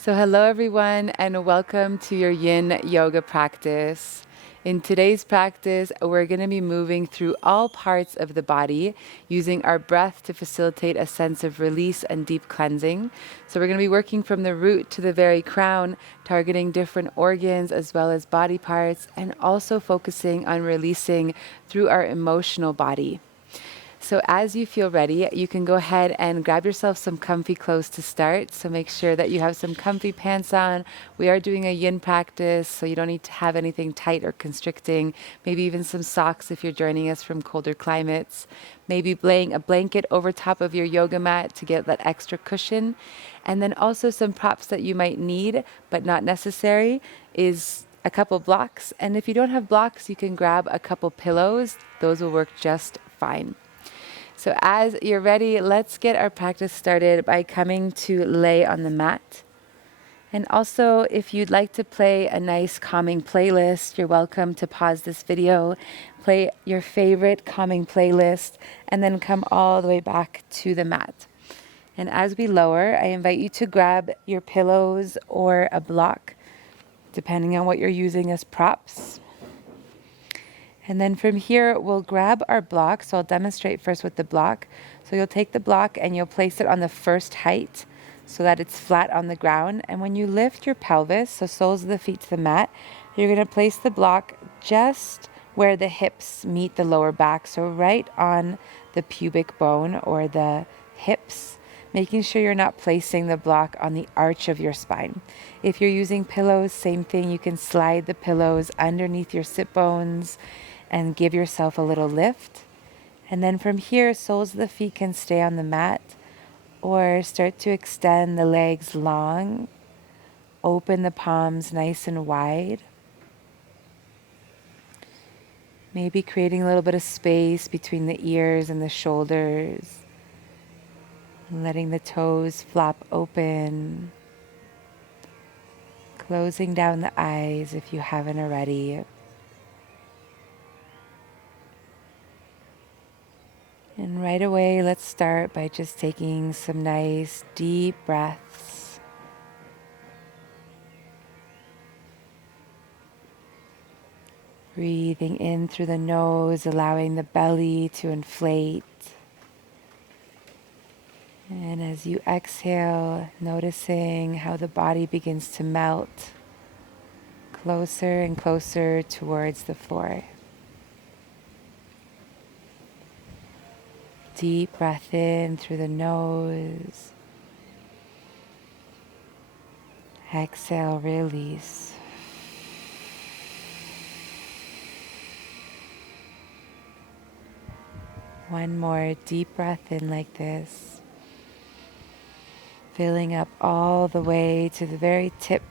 So, hello everyone, and welcome to your yin yoga practice. In today's practice, we're going to be moving through all parts of the body using our breath to facilitate a sense of release and deep cleansing. So, we're going to be working from the root to the very crown, targeting different organs as well as body parts, and also focusing on releasing through our emotional body. So as you feel ready, you can go ahead and grab yourself some comfy clothes to start. So make sure that you have some comfy pants on. We are doing a yin practice, so you don't need to have anything tight or constricting. Maybe even some socks if you're joining us from colder climates. Maybe laying a blanket over top of your yoga mat to get that extra cushion. And then also some props that you might need, but not necessary, is a couple blocks. And if you don't have blocks, you can grab a couple pillows. Those will work just fine. So as you're ready, let's get our practice started by coming to lay on the mat. And also, if you'd like to play a nice calming playlist, you're welcome to pause this video, play your favorite calming playlist, and then come all the way back to the mat. And as we lower, I invite you to grab your pillows or a block, depending on what you're using as props. And then from here, we'll grab our block. So I'll demonstrate first with the block. So you'll take the block and you'll place it on the first height so that it's flat on the ground. And when you lift your pelvis, so soles of the feet to the mat, you're going to place the block just where the hips meet the lower back. So right on the pubic bone or the hips, making sure you're not placing the block on the arch of your spine. If you're using pillows, same thing. You can slide the pillows underneath your sit bones and give yourself a little lift. And then from here, soles of the feet can stay on the mat or start to extend the legs long. Open the palms nice and wide. Maybe creating a little bit of space between the ears and the shoulders. Letting the toes flop open. Closing down the eyes if you haven't already. And right away, let's start by just taking some nice deep breaths. Breathing in through the nose, allowing the belly to inflate. And as you exhale, noticing how the body begins to melt closer and closer towards the floor. Deep breath in through the nose. Exhale, release. One more deep breath in like this. Filling up all the way to the very tip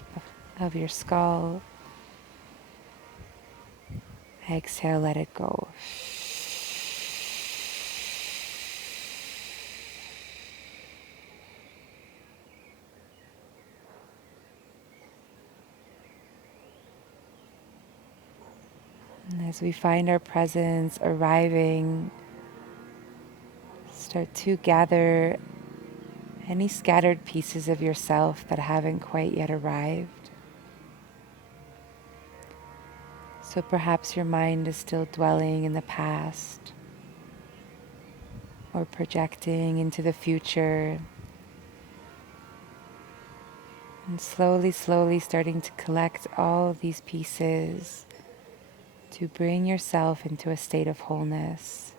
of your skull. Exhale, let it go. And as we find our presence arriving, start to gather any scattered pieces of yourself that haven't quite yet arrived. So perhaps your mind is still dwelling in the past or projecting into the future. And slowly, slowly starting to collect all of these pieces to bring yourself into a state of wholeness.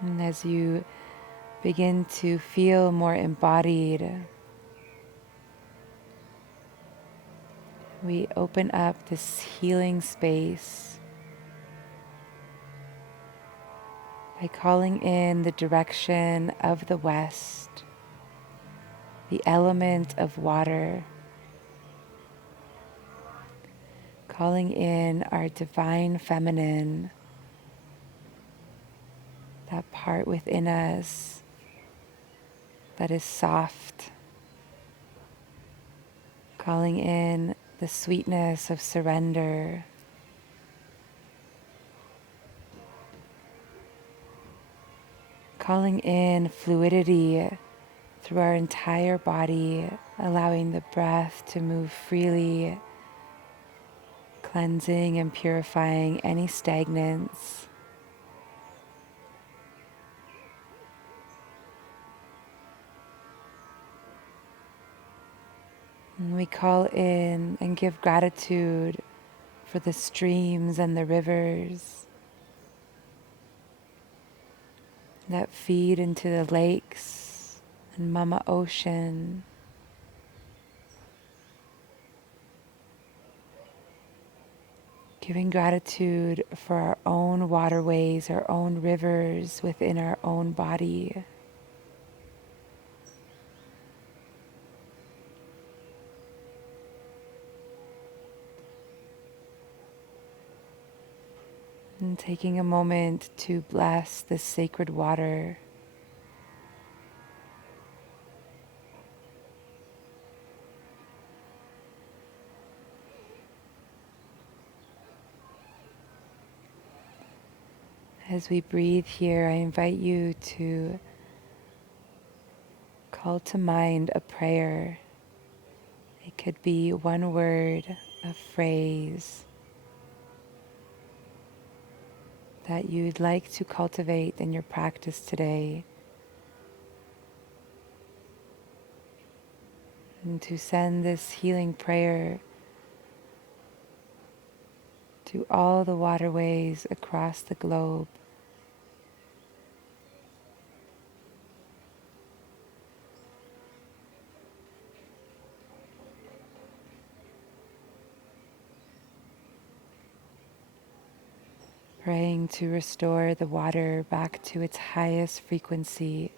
And as you begin to feel more embodied, we open up this healing space by calling in the direction of the west, the element of water, calling in our divine feminine, that part within us that is soft, calling in the sweetness of surrender, calling in fluidity through our entire body, allowing the breath to move freely, cleansing and purifying any stagnance. And we call in and give gratitude for the streams and the rivers that feed into the lakes and Mama Ocean. Giving gratitude for our own waterways, our own rivers within our own body. And taking a moment to bless this sacred water. As we breathe here, I invite you to call to mind a prayer. It could be one word, a phrase that you'd like to cultivate in your practice today. And to send this healing prayer to all the waterways across the globe. Praying to restore the water back to its highest frequency.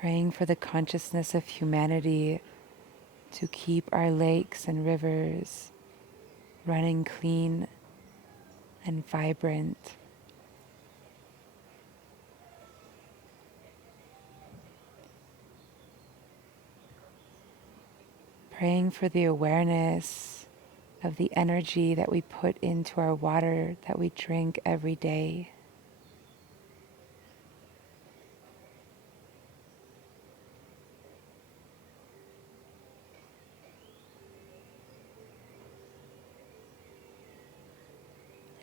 Praying for the consciousness of humanity to keep our lakes and rivers running clean and vibrant. Praying for the awareness of the energy that we put into our water that we drink every day.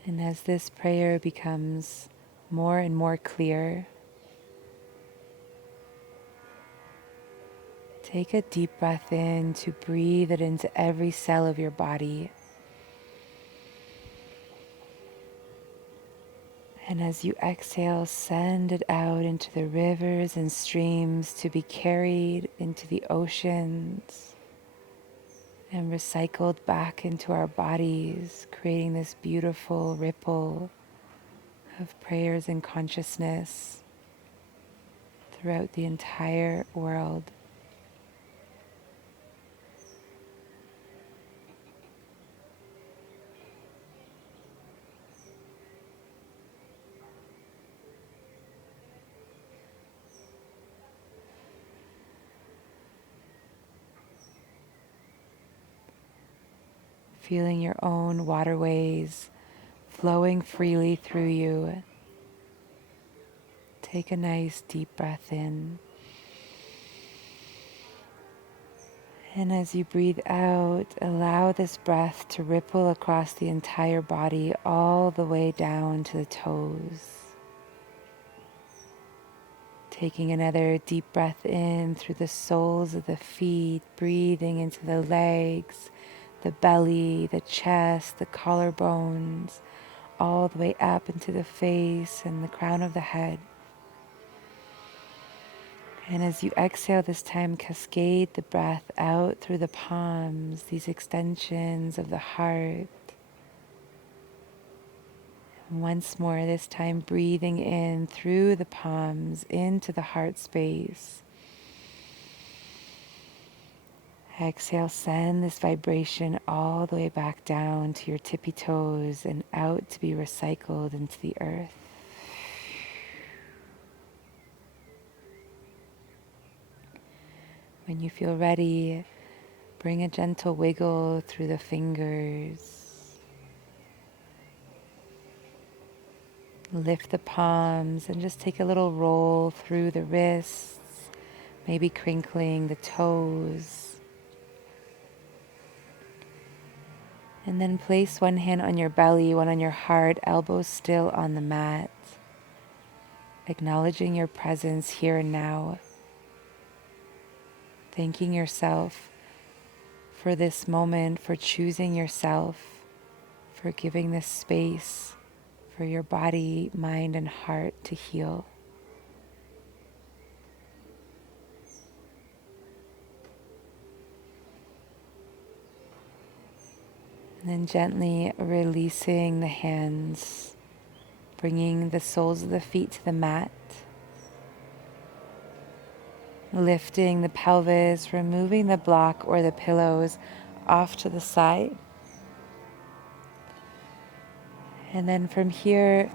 And as this prayer becomes more and more clear, take a deep breath in to breathe it into every cell of your body. And as you exhale, send it out into the rivers and streams to be carried into the oceans and recycled back into our bodies, creating this beautiful ripple of prayers and consciousness throughout the entire world. Feeling your own waterways flowing freely through you. Take a nice deep breath in. And as you breathe out, allow this breath to ripple across the entire body, all the way down to the toes. Taking another deep breath in through the soles of the feet, breathing into the legs, the belly, the chest, the collarbones, all the way up into the face and the crown of the head. And as you exhale this time, cascade the breath out through the palms, these extensions of the heart. And once more, this time breathing in through the palms into the heart space. Exhale, send this vibration all the way back down to your tippy toes and out to be recycled into the earth. When you feel ready, bring a gentle wiggle through the fingers. Lift the palms and just take a little roll through the wrists, maybe crinkling the toes. And then place one hand on your belly, one on your heart, elbows still on the mat. Acknowledging your presence here and now. Thanking yourself for this moment, for choosing yourself, for giving this space for your body, mind, and heart to heal. And then gently releasing the hands, bringing the soles of the feet to the mat. Lifting the pelvis, removing the block or the pillows off to the side. And then from here,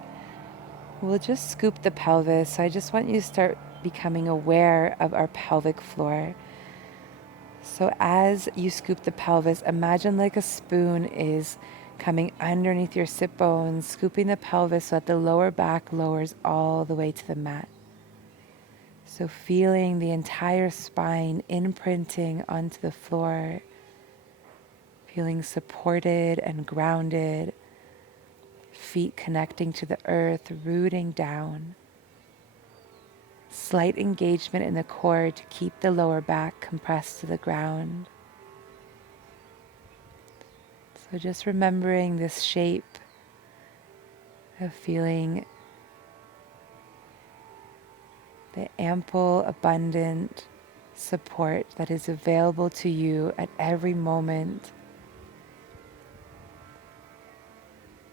we'll just scoop the pelvis. So I just want you to start becoming aware of our pelvic floor. So as you scoop the pelvis, imagine like a spoon is coming underneath your sit bones, scooping the pelvis so that the lower back lowers all the way to the mat. So feeling the entire spine imprinting onto the floor, feeling supported and grounded, feet connecting to the earth, rooting down. Slight engagement in the core to keep the lower back compressed to the ground. So just remembering this shape of feeling the ample, abundant support that is available to you at every moment.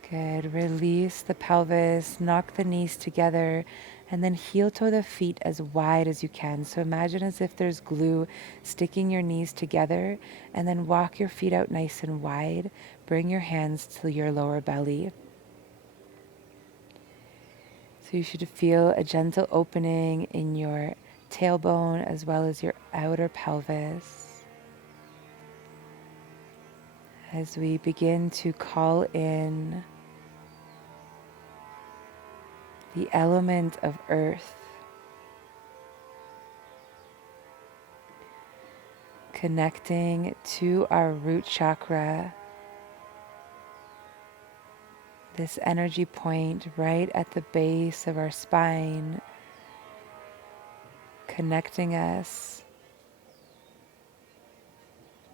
Good. Release the pelvis, knock the knees together, and then heel toe the feet as wide as you can. So imagine as if there's glue sticking your knees together, and then walk your feet out nice and wide. Bring your hands to your lower belly. So you should feel a gentle opening in your tailbone as well as your outer pelvis. As we begin to call in the element of earth, connecting to our root chakra, this energy point right at the base of our spine, connecting us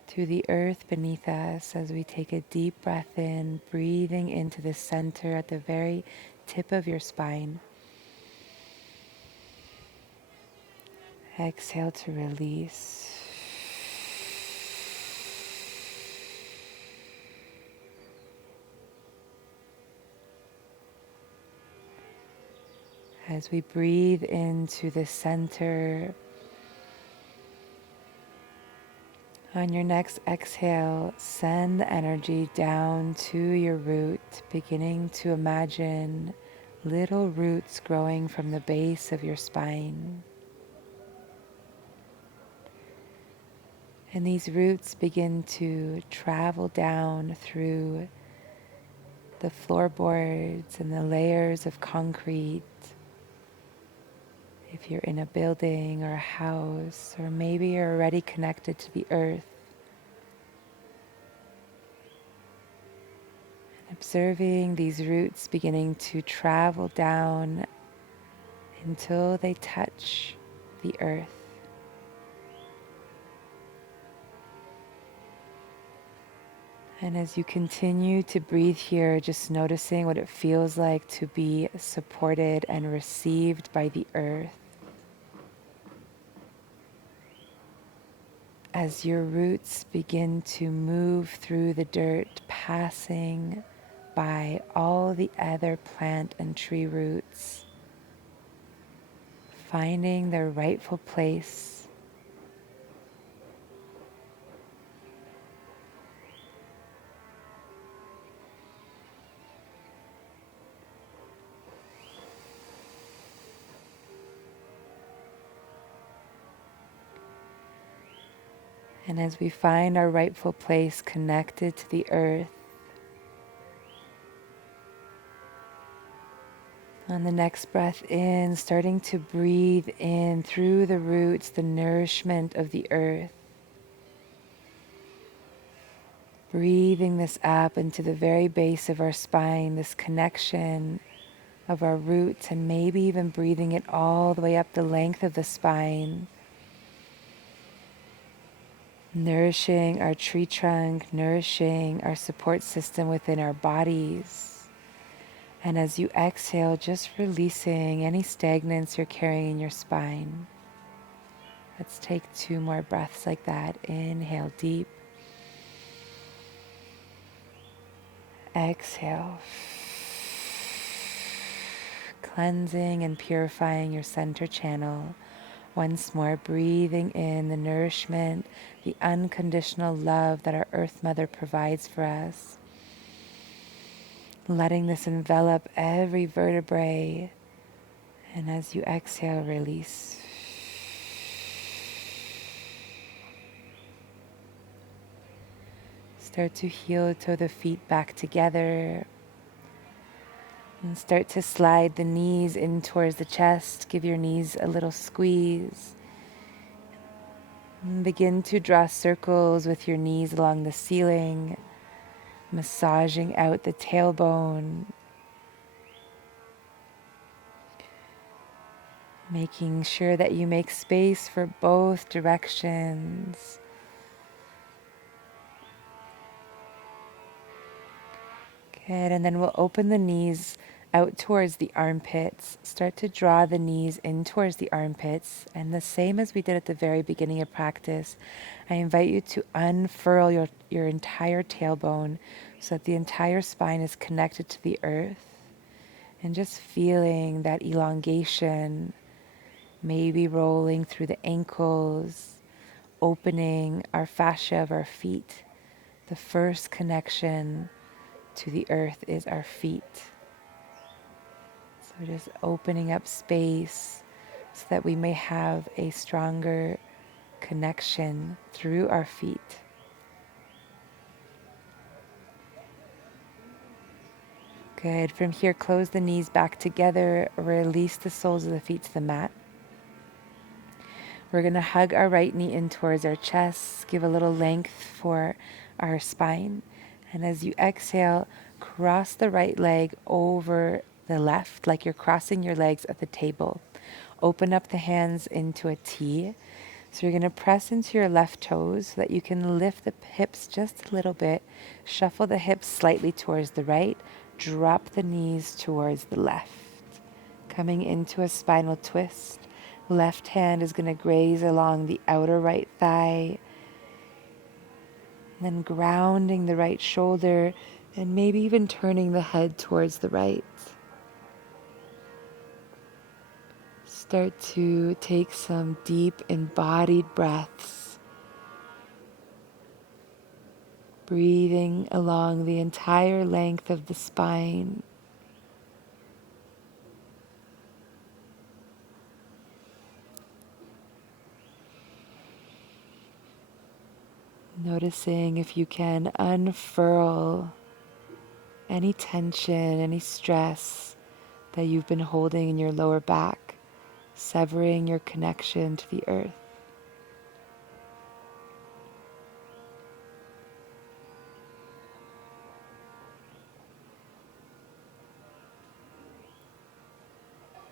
to the earth beneath us as we take a deep breath in, breathing into the center at the very tip of your spine. Exhale to release. As we breathe into the center, on your next exhale, send the energy down to your root, beginning to imagine little roots growing from the base of your spine. And these roots begin to travel down through the floorboards and the layers of concrete. If you're in a building or a house, or maybe you're already connected to the earth. Observing these roots beginning to travel down until they touch the earth. And as you continue to breathe here, just noticing what it feels like to be supported and received by the earth. As your roots begin to move through the dirt, passing by all the other plant and tree roots, finding their rightful place. And as we find our rightful place connected to the earth, on the next breath in, starting to breathe in through the roots, the nourishment of the earth. Breathing this up into the very base of our spine, this connection of our roots, and maybe even breathing it all the way up the length of the spine. Nourishing our tree trunk, nourishing our support system within our bodies. And as you exhale, just releasing any stagnance you're carrying in your spine. Let's take 2 more breaths like that. Inhale deep. Exhale. Cleansing and purifying your center channel. Once more, breathing in the nourishment, the unconditional love that our Earth Mother provides for us. Letting this envelop every vertebrae. And as you exhale, release. Start to heel toe the feet back together. And start to slide the knees in towards the chest. Give your knees a little squeeze. And begin to draw circles with your knees along the ceiling, massaging out the tailbone. Making sure that you make space for both directions. Good, and then we'll open the knees out towards the armpits. Start to draw the knees in towards the armpits. And the same as we did at the very beginning of practice, I invite you to unfurl your entire tailbone so that the entire spine is connected to the earth. And just feeling that elongation, maybe rolling through the ankles, opening our fascia of our feet. The first connection to the earth is our feet. So just opening up space so that we may have a stronger connection through our feet. Good. From here, close the knees back together. Release the soles of the feet to the mat. We're going to hug our right knee in towards our chest. Give a little length for our spine. And as you exhale, cross the right leg over the left, like you're crossing your legs at the table. Open up the hands into a T. So you're going to press into your left toes so that you can lift the hips just a little bit. Shuffle the hips slightly towards the right. Drop the knees towards the left. Coming into a spinal twist. Left hand is going to graze along the outer right thigh. Then grounding the right shoulder and maybe even turning the head towards the right. Start to take some deep embodied breaths. Breathing along the entire length of the spine. Noticing if you can unfurl any tension, any stress that you've been holding in your lower back, severing your connection to the earth.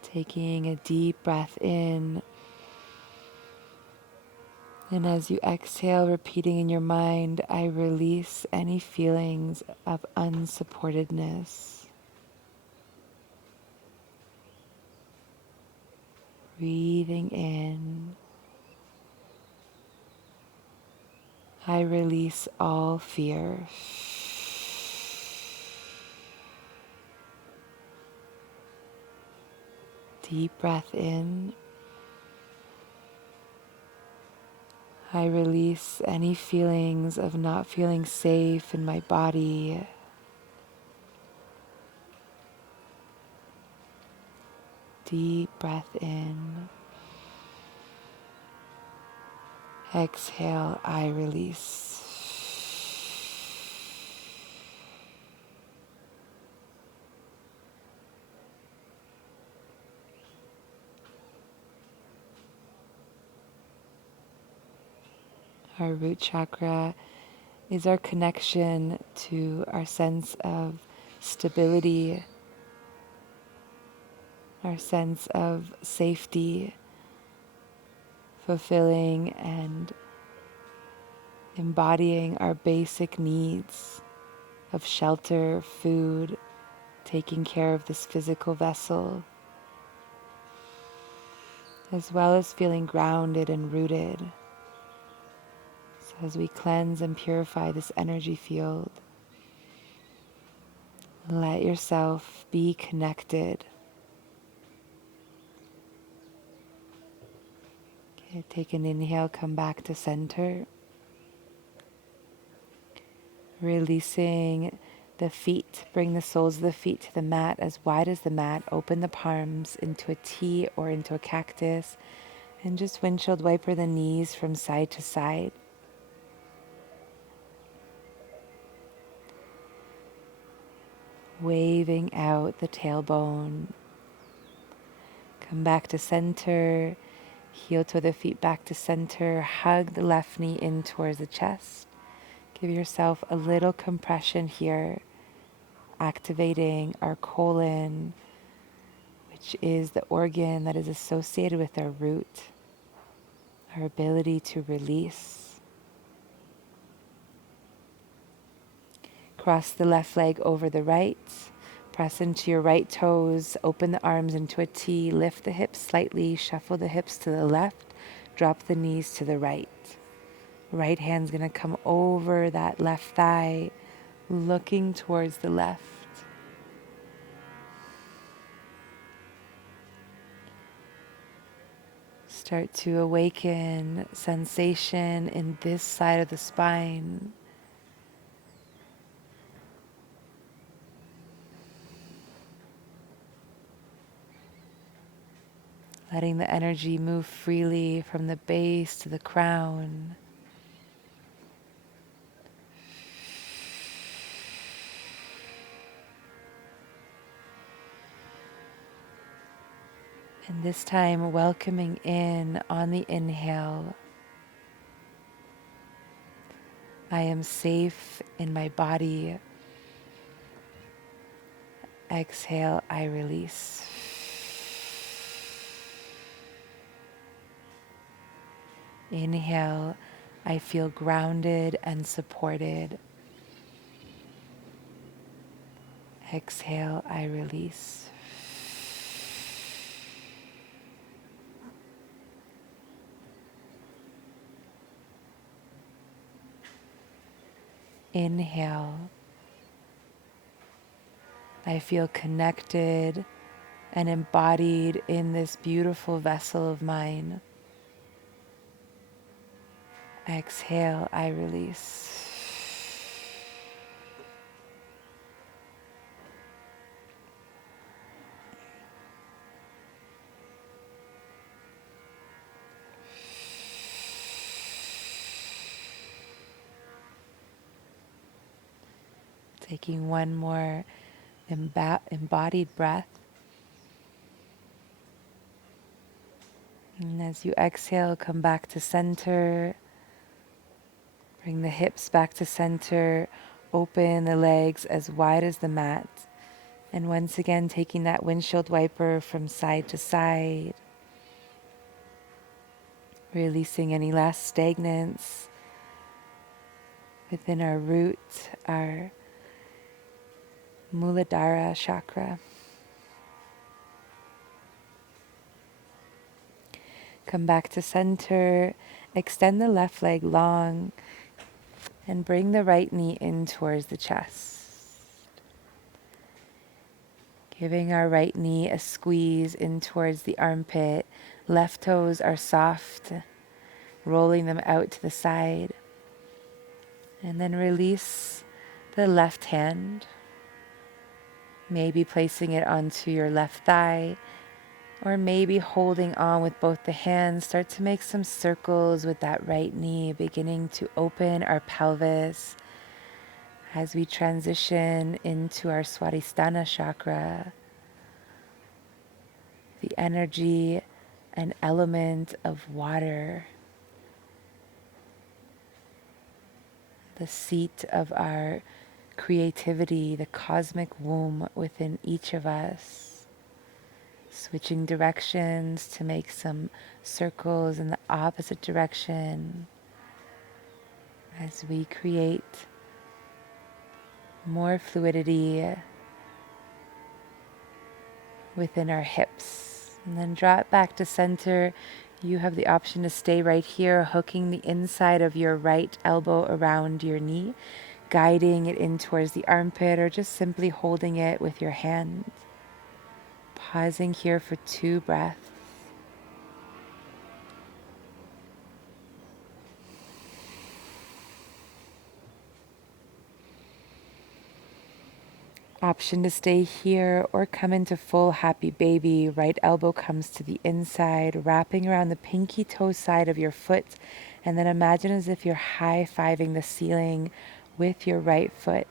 Taking a deep breath in. And as you exhale, repeating in your mind, I release any feelings of unsupportedness. Breathing in. I release all fear. Deep breath in. I release any feelings of not feeling safe in my body. Deep breath in. Exhale, I release. Our root chakra is our connection to our sense of stability, our sense of safety, fulfilling and embodying our basic needs of shelter, food, taking care of this physical vessel, as well as feeling grounded and rooted. So as we cleanse and purify this energy field, let yourself be connected. Okay, take an inhale, come back to center. Releasing the feet, bring the soles of the feet to the mat as wide as the mat. Open the palms into a T or into a cactus, and just windshield wiper the knees from side to side. Waving out the tailbone. Come back to center. Heel toe the feet back to center. Hug the left knee in towards the chest. Give yourself a little compression here, activating our colon, which is the organ that is associated with our root, our ability to release. Cross the left leg over the right. Press into your right toes. Open the arms into a T. Lift the hips slightly. Shuffle the hips to the left. Drop the knees to the right. Right hand's going to come over that left thigh, looking towards the left. Start to awaken sensation in this side of the spine. Letting the energy move freely from the base to the crown. And this time, welcoming in on the inhale. I am safe in my body. Exhale, I release. Inhale, I feel grounded and supported. Exhale, I release. Inhale, I feel connected and embodied in this beautiful vessel of mine. Exhale, I release. Taking one more embodied breath. And as you exhale, come back to center. Bring the hips back to center. Open the legs as wide as the mat. And once again, taking that windshield wiper from side to side. Releasing any last stagnance within our root, our Muladhara chakra. Come back to center. Extend the left leg long and bring the right knee in towards the chest. Giving our right knee a squeeze in towards the armpit. Left toes are soft, rolling them out to the side. And then release the left hand. Maybe placing it onto your left thigh, Or maybe holding on with both the hands, start to make some circles with that right knee, beginning to open our pelvis as we transition into our Swadhisthana chakra, the energy and element of water, the seat of our creativity, the cosmic womb within each of us. Switching directions to make some circles in the opposite direction as we create more fluidity within our hips. And then draw it back to center. You have the option to stay right here, hooking the inside of your right elbow around your knee, guiding it in towards the armpit, or just simply holding it with your hand. Pausing here for 2 breaths. Option to stay here or come into full happy baby. Right elbow comes to the inside, wrapping around the pinky toe side of your foot. And then imagine as if you're high-fiving the ceiling with your right foot.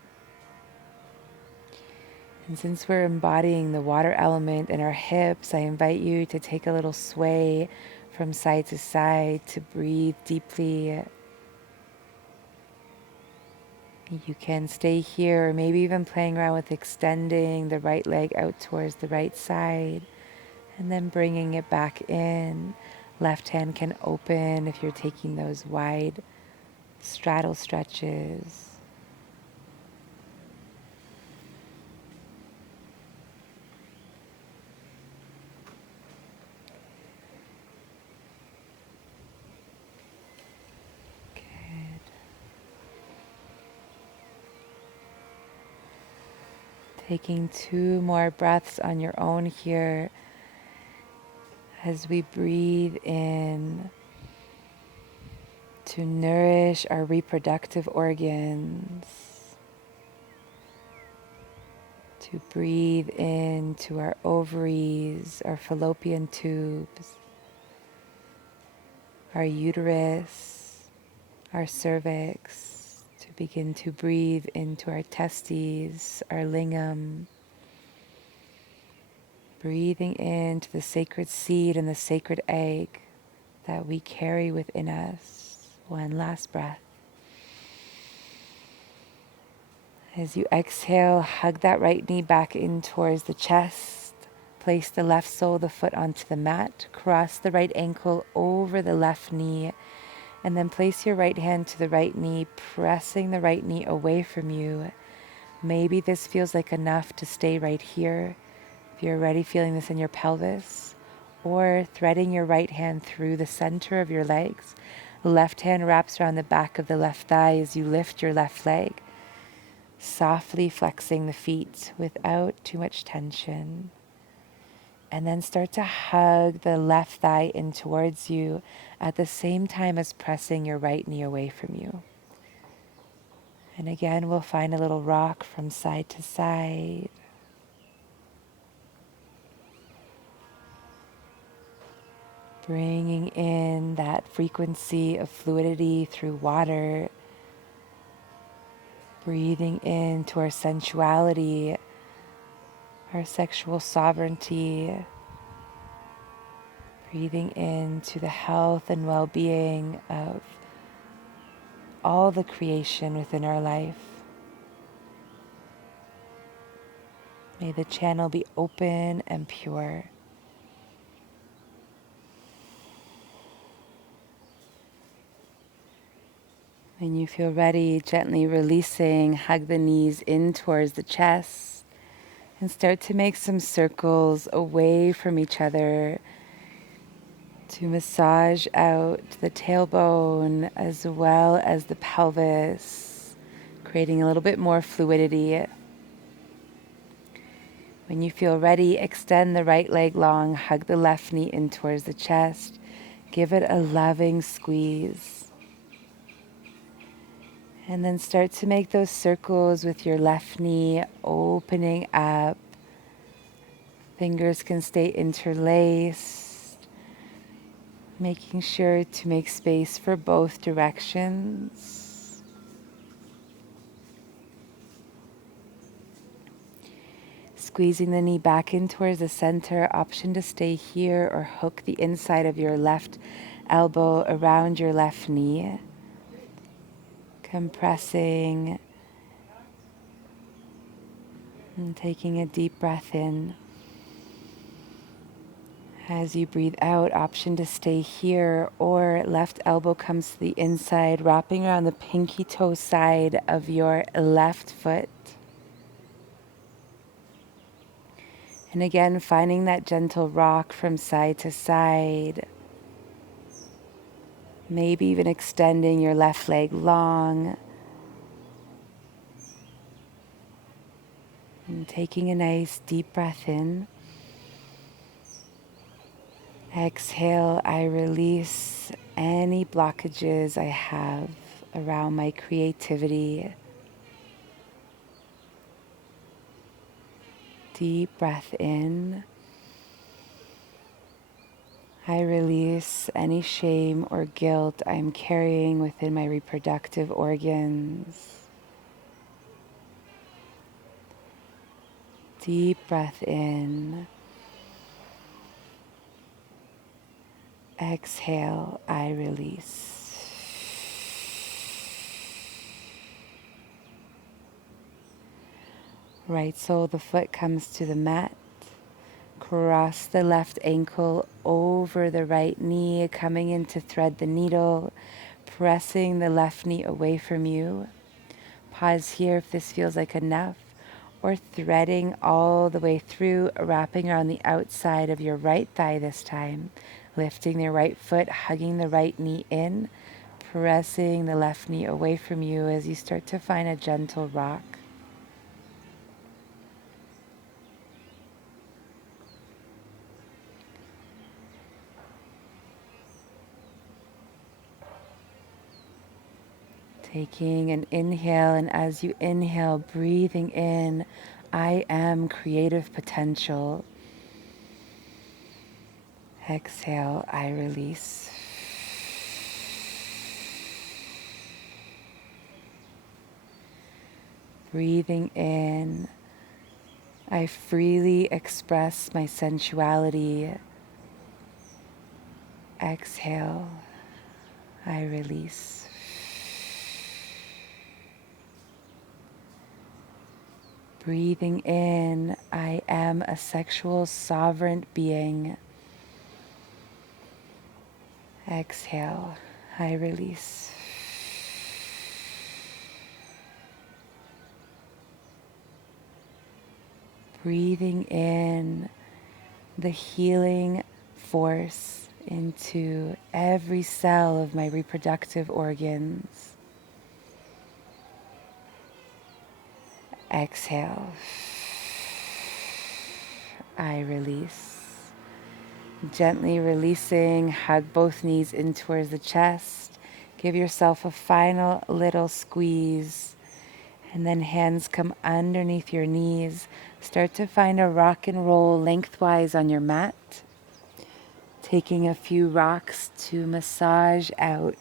And since we're embodying the water element in our hips, I invite you to take a little sway from side to side, to breathe deeply. You can stay here, or maybe even playing around with extending the right leg out towards the right side and then bringing it back in. Left hand can open if you're taking those wide straddle stretches. Taking 2 more breaths on your own here as we breathe in to nourish our reproductive organs, to breathe into our ovaries, our fallopian tubes, our uterus, our cervix, to begin to breathe into our testes, our lingam, breathing into the sacred seed and the sacred egg that we carry within us. One last breath. As you exhale, hug that right knee back in towards the chest. Place the left sole of the foot onto the mat. Cross the right ankle over the left knee. And then place your right hand to the right knee, pressing the right knee away from you. Maybe this feels like enough to stay right here. If you're already feeling this in your pelvis, or threading your right hand through the center of your legs. Left hand wraps around the back of the left thigh as you lift your left leg, softly flexing the feet without too much tension. And then start to hug the left thigh in towards you at the same time as pressing your right knee away from you. And again, we'll find a little rock from side to side. Bringing in that frequency of fluidity through water. Breathing into our sensuality, our sexual sovereignty. Breathing into the health and well-being of all the creation within our life. May the channel be open and pure. When you feel ready, gently releasing, hug the knees in towards the chest and start to make some circles away from each other to massage out the tailbone as well as the pelvis, creating a little bit more fluidity. When you feel ready, extend the right leg long, hug the left knee in towards the chest, give it a loving squeeze. And then start to make those circles with your left knee, opening up Fingers can stay interlaced, making sure to make space for both directions. Squeezing the knee back in towards the center, option to stay here or hook the inside of your left elbow around your left knee. Compressing and taking a deep breath in. As you breathe out, option to stay here or left elbow comes to the inside, wrapping around the pinky toe side of your left foot. And again, finding that gentle rock from side to side. Maybe even extending your left leg long. And taking a nice deep breath in. Exhale, I release any blockages I have around my creativity. Deep breath in. I release any shame or guilt I'm carrying within my reproductive organs. Deep breath in. Exhale, I release. Right sole of the foot comes to the mat. Cross the left ankle over the right knee, coming in to thread the needle, pressing the left knee away from you. Pause here if this feels like enough, or threading all the way through, wrapping around the outside of your right thigh this time, lifting the right foot, hugging the right knee in, pressing the left knee away from you as you start to find a gentle rock. Taking an inhale, and as you inhale, breathing in, I am creative potential. Exhale, I release. Breathing in, I freely express my sensuality. Exhale, I release. Breathing in, I am a sexual sovereign being. Exhale, I release. Breathing in the healing force into every cell of my reproductive organs. Exhale, I release. Gently releasing, hug both knees in towards the chest. Give yourself a final little squeeze. And then hands come underneath your knees. Start to find a rock and roll lengthwise on your mat. Taking a few rocks to massage out.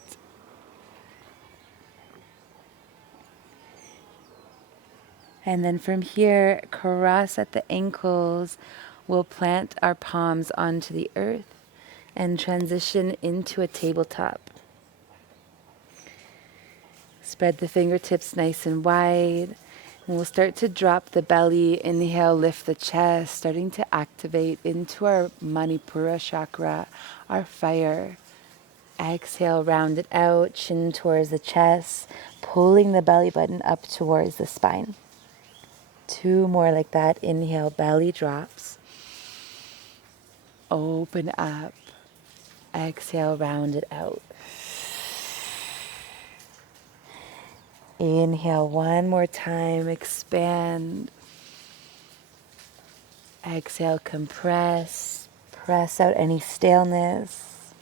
And then from here, cross at the ankles. We'll plant our palms onto the earth and transition into a tabletop. Spread the fingertips nice and wide. And we'll start to drop the belly. Inhale, lift the chest, starting to activate into our Manipura chakra, our fire. Exhale, round it out, chin towards the chest, pulling the belly button up towards the spine. 2 more like that. Inhale, belly drops. Open up. Exhale, round it out. Inhale one more time, expand. Exhale, compress. Press out any staleness.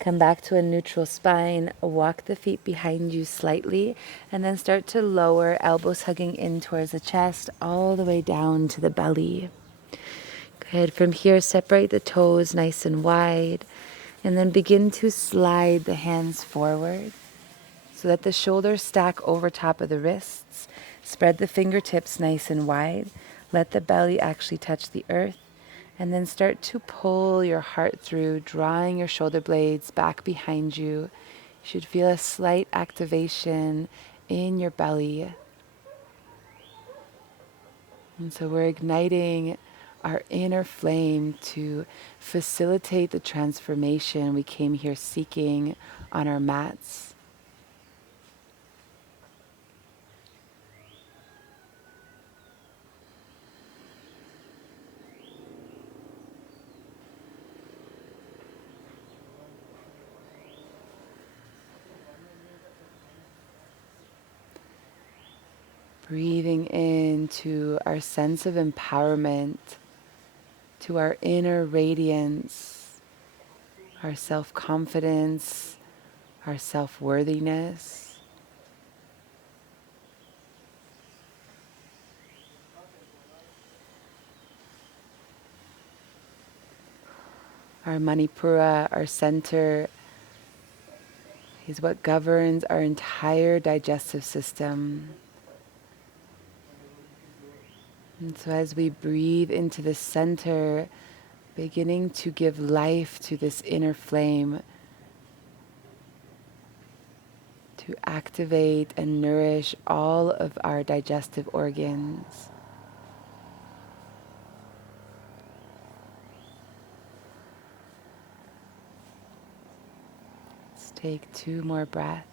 Come back to a neutral spine, walk the feet behind you slightly, and then start to lower, elbows hugging in towards the chest, all the way down to the belly. Good. From here, separate the toes nice and wide, and then begin to slide the hands forward so that the shoulders stack over top of the wrists. Spread the fingertips nice and wide. Let the belly actually touch the earth. And then start to pull your heart through, drawing your shoulder blades back behind you. You should feel a slight activation in your belly. And so we're igniting our inner flame to facilitate the transformation we came here seeking on our mats. Breathing into our sense of empowerment, to our inner radiance, our self-confidence, our self-worthiness. Our Manipura, our center, is what governs our entire digestive system. And so as we breathe into the center, beginning to give life to this inner flame, to activate and nourish all of our digestive organs. Let's take 2 more breaths.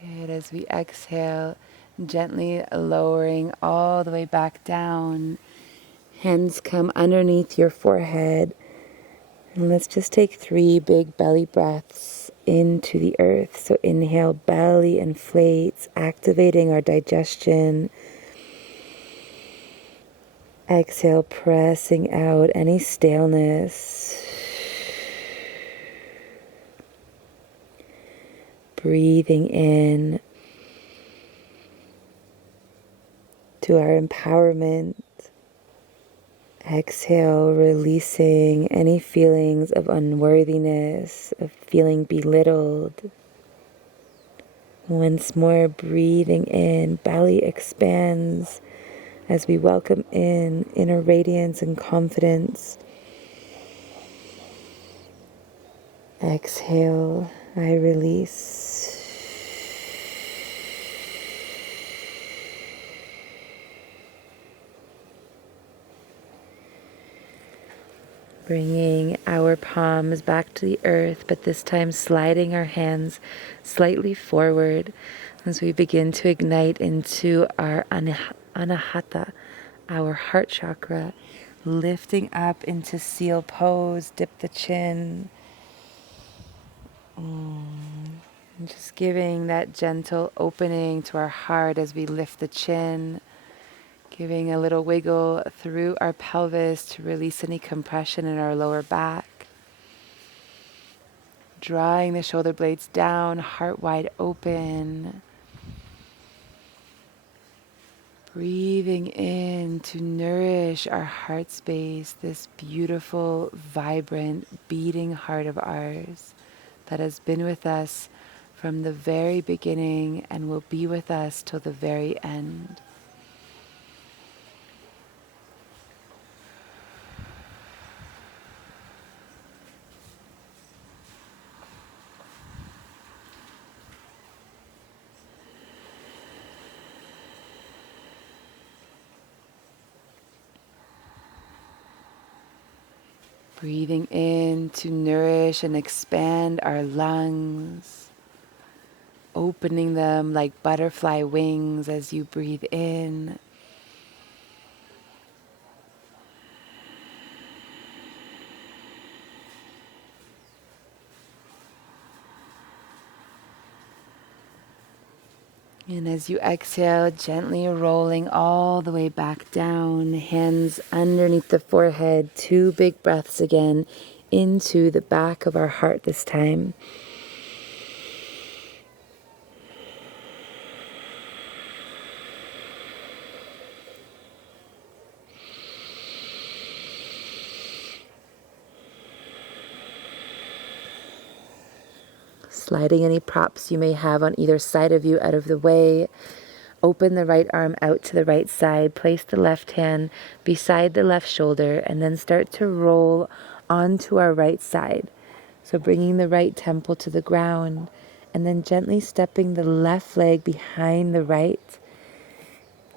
Good. As we exhale, gently lowering all the way back down. Hands come underneath your forehead. And let's just take 3 big belly breaths into the earth. So inhale, belly inflates, activating our digestion. Exhale, pressing out any staleness. Breathing in to our empowerment. Exhale, releasing any feelings of unworthiness, of feeling belittled. Once more, breathing in, belly expands as we welcome in inner radiance and confidence. Exhale, I release. Bringing our palms back to the earth, but this time sliding our hands slightly forward as we begin to ignite into our anahata, our heart chakra, lifting up into seal pose, dip the chin. And just giving that gentle opening to our heart as we lift the chin. Giving a little wiggle through our pelvis to release any compression in our lower back. Drawing the shoulder blades down, heart wide open. Breathing in to nourish our heart space, this beautiful, vibrant, beating heart of ours that has been with us from the very beginning and will be with us till the very end. Breathing in to nourish and expand our lungs, opening them like butterfly wings as you breathe in. And as you exhale, gently rolling all the way back down, hands underneath the forehead, 2 big breaths again into the back of our heart this time. Sliding any props you may have on either side of you out of the way. Open the right arm out to the right side. Place the left hand beside the left shoulder and then start to roll onto our right side. So bringing the right temple to the ground and then gently stepping the left leg behind the right.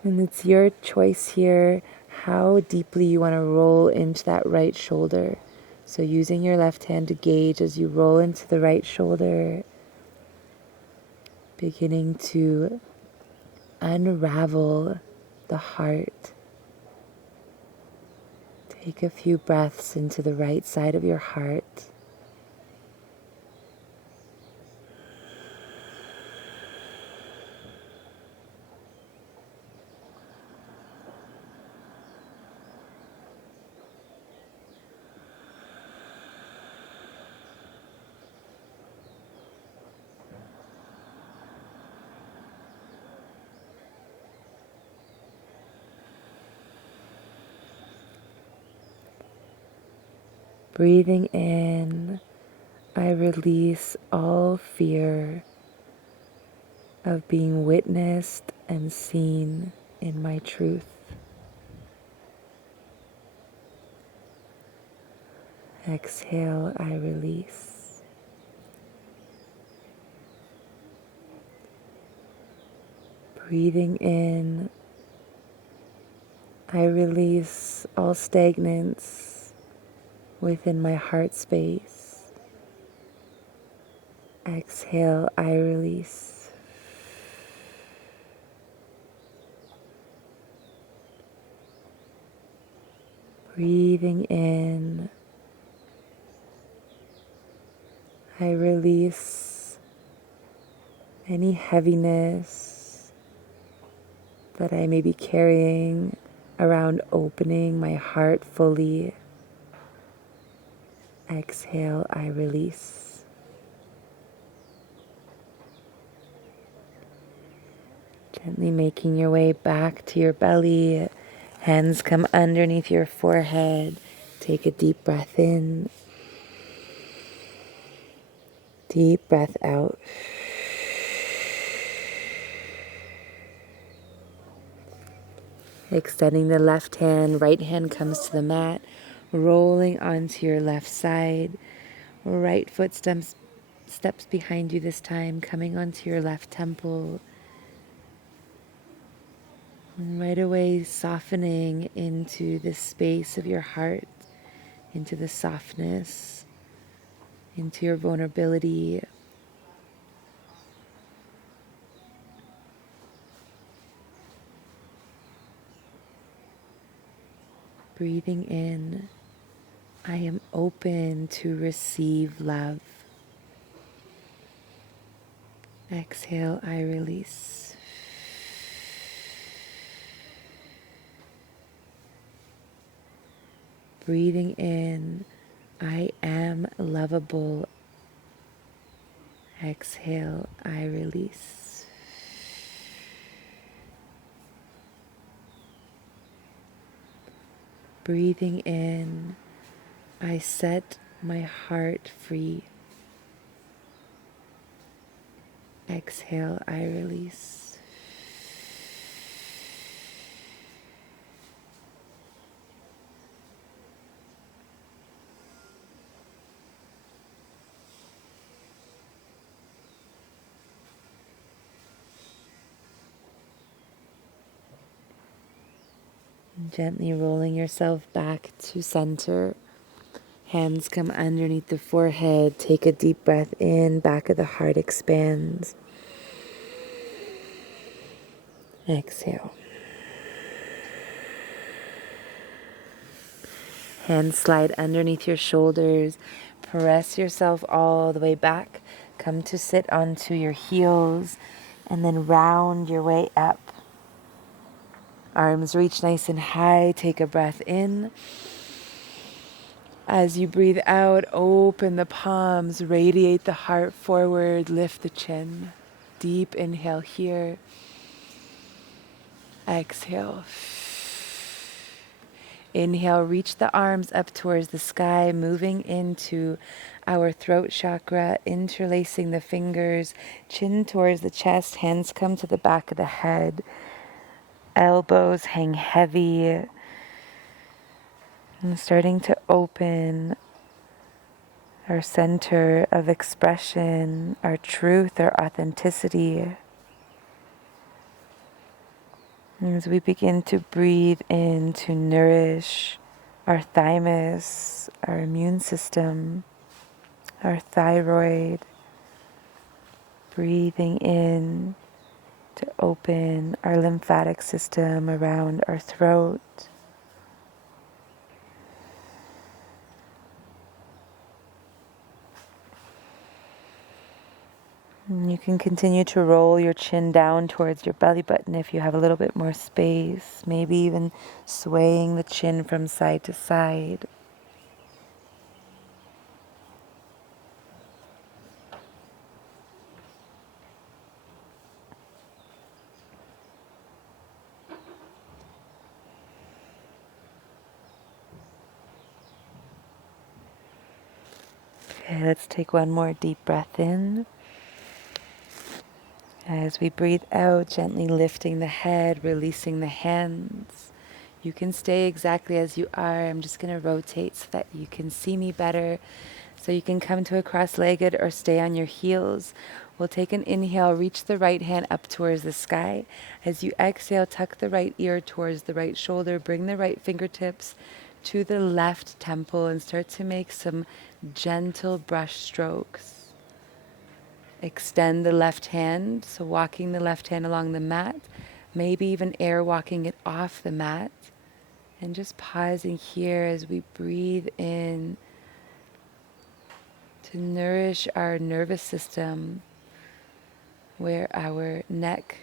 And it's your choice here how deeply you want to roll into that right shoulder. So using your left hand to gauge as you roll into the right shoulder, beginning to unravel the heart. Take a few breaths into the right side of your heart. Breathing in, I release all fear of being witnessed and seen in my truth. Exhale, I release. Breathing in, I release all stagnance within my heart space. Exhale, I release. Breathing in, I release any heaviness that I may be carrying around opening my heart fully. Exhale, I release. Gently making your way back to your belly. Hands come underneath your forehead. Take a deep breath in. Deep breath out. Extending the left hand, right hand comes to the mat, rolling onto your left side. Right foot steps behind you this time, coming onto your left temple. And right away softening into the space of your heart, into the softness, into your vulnerability. Breathing in, I am open to receive love. Exhale, I release. Breathing in, I am lovable. Exhale, I release. Breathing in, I set my heart free. Exhale, I release. Gently rolling yourself back to center. Hands come underneath the forehead. Take a deep breath in. Back of the heart expands. Exhale. Hands slide underneath your shoulders. Press yourself all the way back. Come to sit onto your heels. And then round your way up. Arms reach nice and high. Take a breath in. As you breathe out, open the palms, radiate the heart forward, lift the chin. Deep inhale here. Exhale. Inhale, reach the arms up towards the sky, moving into our throat chakra, interlacing the fingers, chin towards the chest, hands come to the back of the head, elbows hang heavy, and starting to open our center of expression, our truth, our authenticity. As we begin to breathe in to nourish our thymus, our immune system, our thyroid, breathing in to open our lymphatic system around our throat. And you can continue to roll your chin down towards your belly button if you have a little bit more space, maybe even swaying the chin from side to side. Okay, let's take one more deep breath in. As we breathe out, gently lifting the head, releasing the hands. You can stay exactly as you are. I'm just going to rotate so that you can see me better. So you can come to a cross-legged or stay on your heels. We'll take an inhale, reach the right hand up towards the sky. As you exhale, tuck the right ear towards the right shoulder. Bring the right fingertips to the left temple and start to make some gentle brush strokes. Extend the left hand, so walking the left hand along the mat, maybe even air walking it off the mat. And just pausing here as we breathe in to nourish our nervous system, where our neck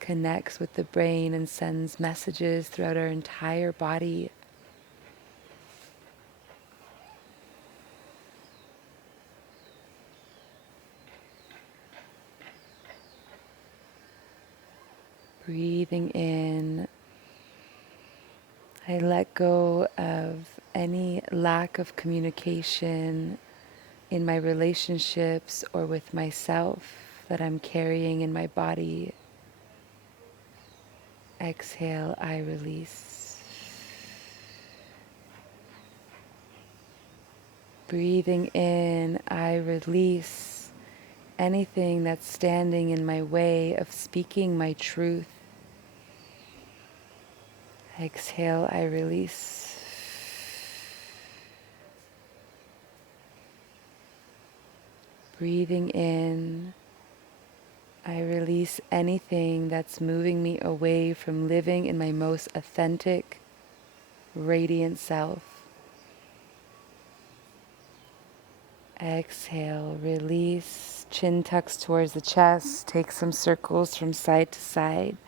connects with the brain and sends messages throughout our entire body. Breathing in, I let go of any lack of communication in my relationships or with myself that I'm carrying in my body. Exhale, I release. Breathing in, I release anything that's standing in my way of speaking my truth. Exhale, I release. Breathing in, I release anything that's moving me away from living in my most authentic, radiant self. Exhale, release. Chin tucks towards the chest. Take some circles from side to side.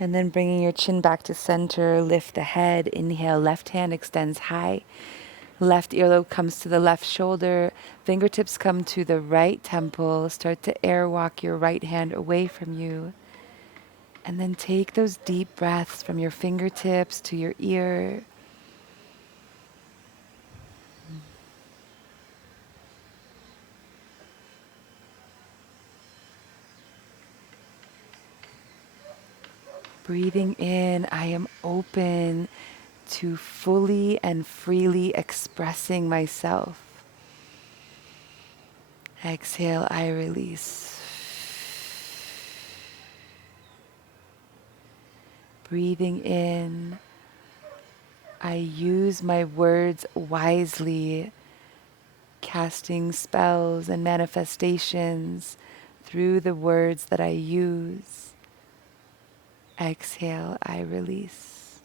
And then bringing your chin back to center, lift the head. Inhale, left hand extends high. Left earlobe comes to the left shoulder. Fingertips come to the right temple. Start to airwalk your right hand away from you. And then take those deep breaths from your fingertips to your ear. Breathing in, I am open to fully and freely expressing myself. Exhale, I release. Breathing in, I use my words wisely, casting spells and manifestations through the words that I use. Exhale, I release.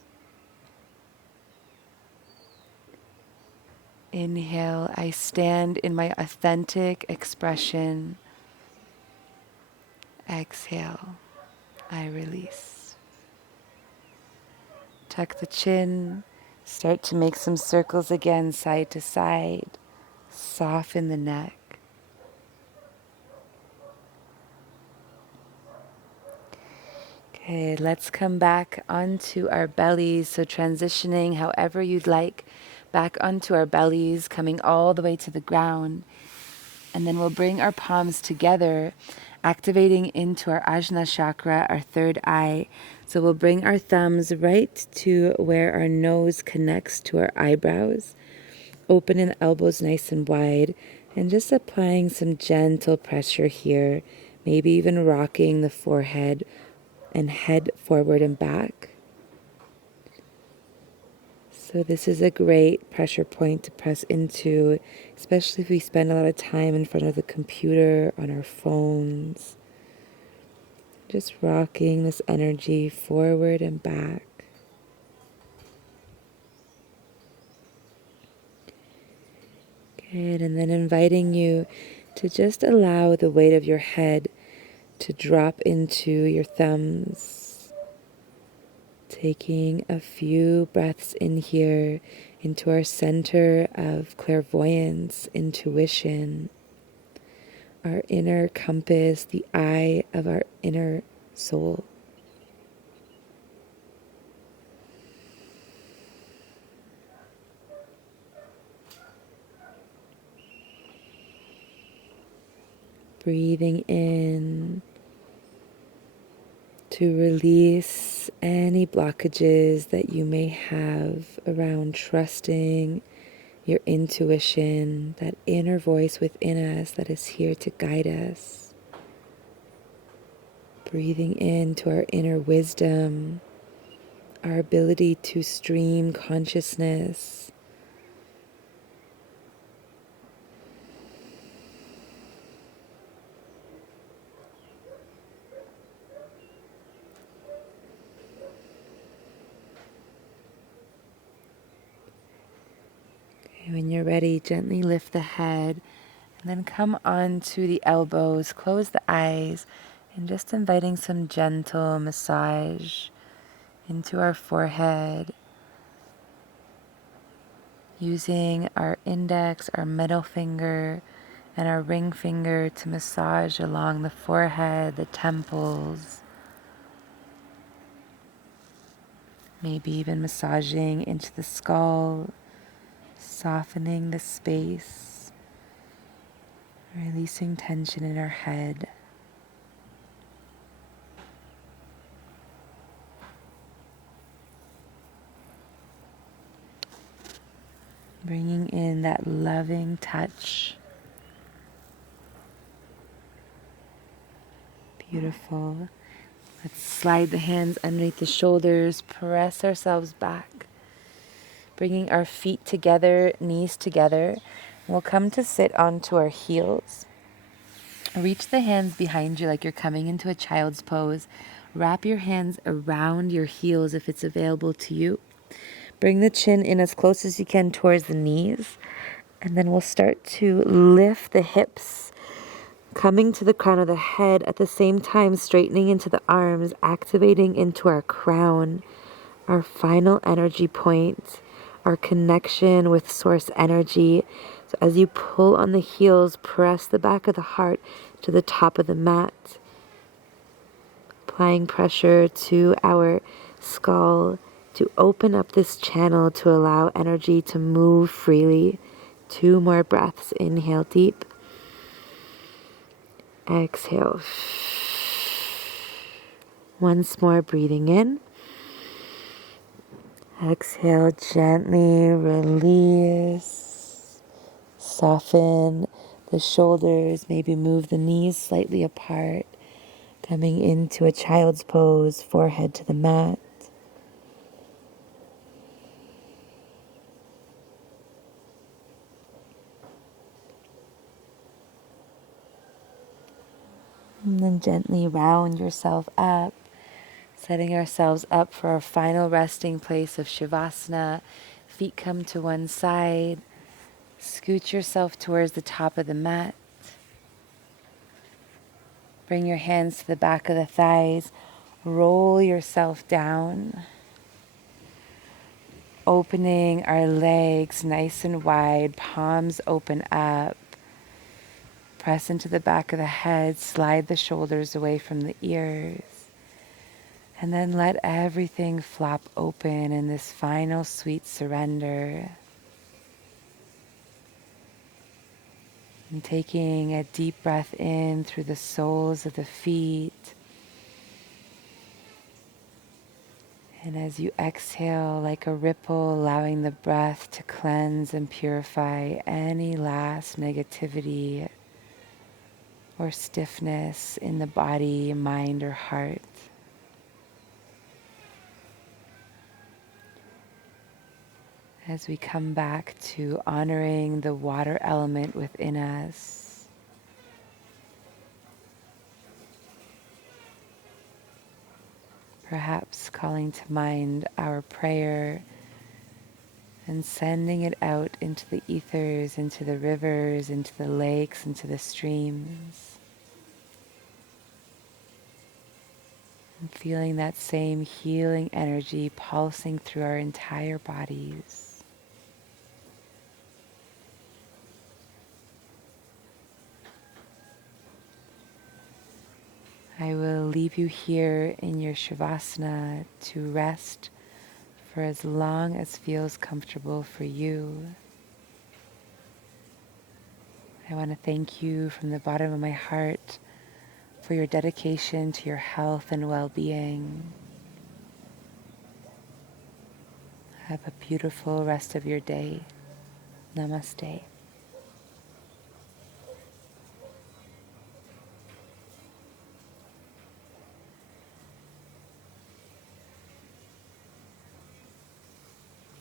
Inhale, I stand in my authentic expression. Exhale, I release. Tuck the chin. Start to make some circles again, side to side. Soften the neck. Okay, let's come back onto our bellies. So transitioning however you'd like back onto our bellies, coming all the way to the ground. And then we'll bring our palms together, activating into our Ajna chakra, our third eye. So we'll bring our thumbs right to where our nose connects to our eyebrows. Opening the elbows nice and wide, and just applying some gentle pressure here, maybe even rocking the forehead and head forward and back. So this is a great pressure point to press into, especially if we spend a lot of time in front of the computer, on our phones. Just rocking this energy forward and back. Good, and then inviting you to just allow the weight of your head to drop into your thumbs. Taking a few breaths in here into our center of clairvoyance, intuition, our inner compass, the eye of our inner soul. Breathing in to release any blockages that you may have around trusting your intuition, that inner voice within us that is here to guide us. Breathing into our inner wisdom, our ability to stream consciousness. Okay, when you're ready, gently lift the head and then come on to the elbows, close the eyes, and just inviting some gentle massage into our forehead, using our index, our middle finger, and our ring finger to massage along the forehead, the temples, maybe even massaging into the skull, softening the space, releasing tension in our head. Bringing in that loving touch. Beautiful. Let's slide the hands underneath the shoulders, press ourselves back. Bringing our feet together, knees together. We'll come to sit onto our heels. Reach the hands behind you like you're coming into a child's pose. Wrap your hands around your heels if it's available to you. Bring the chin in as close as you can towards the knees. And then we'll start to lift the hips, coming to the crown of the head, at the same time straightening into the arms, activating into our crown, our final energy point, our connection with source energy. So as you pull on the heels, press the back of the heart to the top of the mat, applying pressure to our skull to open up this channel to allow energy to move freely. 2 more breaths. Inhale deep. Exhale. Once more, breathing in. Exhale, gently release. Soften the shoulders, maybe move the knees slightly apart. Coming into a child's pose, forehead to the mat. And then gently round yourself up, setting ourselves up for our final resting place of Shavasana. Feet come to one side, Scoot yourself towards the top of the mat. Bring your hands to the back of the thighs. Roll yourself down. Opening our legs nice and wide, palms open up. Press into the back of the head, slide the shoulders away from the ears. And then let everything flop open in this final sweet surrender. And taking a deep breath in through the soles of the feet. And as you exhale like a ripple, allowing the breath to cleanse and purify any last negativity or stiffness in the body, mind, or heart. As we come back to honoring the water element within us, perhaps calling to mind our prayer and sending it out into the ethers, into the rivers, into the lakes, into the streams. And feeling that same healing energy pulsing through our entire bodies. I will leave you here in your Shavasana to rest for as long as feels comfortable for you. I want to thank you from the bottom of my heart for your dedication to your health and well-being. Have a beautiful rest of your day. Namaste.